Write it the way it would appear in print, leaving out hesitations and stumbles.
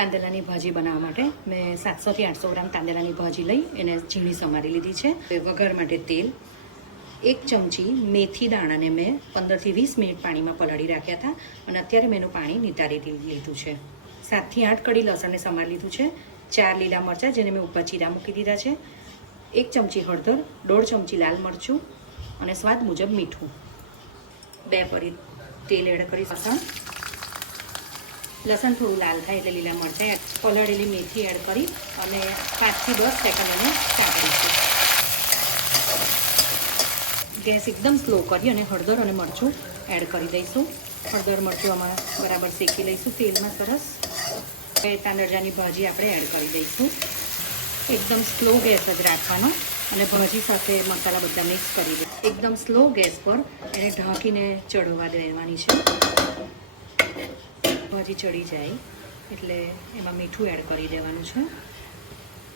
તાંદળાની ભાજી બનાવવા માટે મેં 700 થી 800 ગ્રામ તાંદળાની ભાજી લઈ એને ઝીણી સમારી લીધી છે. વઘાર માટે તેલ, 1 ચમચી મેથી દાણાને મેં 15 થી 20 મિનિટ પાણીમાં પલાળી રાખ્યા હતા અને અત્યારે મેં એનું પાણી નિતારી લીધું છે. 7 થી 8 કળી લસણને સમારી લીધું છે. 4 લીલા મરચાં જેને મેં ઉપર ચીરા મૂકી દીધા છે. 1 ચમચી હળદર, 1.5 ચમચી લાલ મરચું અને સ્વાદ મુજબ મીઠું. 2 પરી તેલ એડ કરી લસણ થોડું લાલ થાય એટલે લીલા મરચાં પલાળેલી મેથી એડ કરી અને 5 થી 10 સેકન્ડ એને સાંતળીશું. ગેસ એકદમ સ્લો કરી અને હળદર અને મરચું એડ કરી દઈશું. હળદર મરચું આમાં બરાબર શેકી લઈશું તેલમાં સરસ. તાંદળાની ભાજી આપણે એડ કરી દઈશું. એકદમ સ્લો ગેસ જ રાખવાનો અને ભાજી સાથે મસાલા બધા મિક્સ કરી દે. એકદમ સ્લો ગેસ પર એને ઢાંકીને ચડવા દેવાની છે. ભાજી ચડી જાય એટલે એમાં મીઠું એડ કરી દેવાનું છે.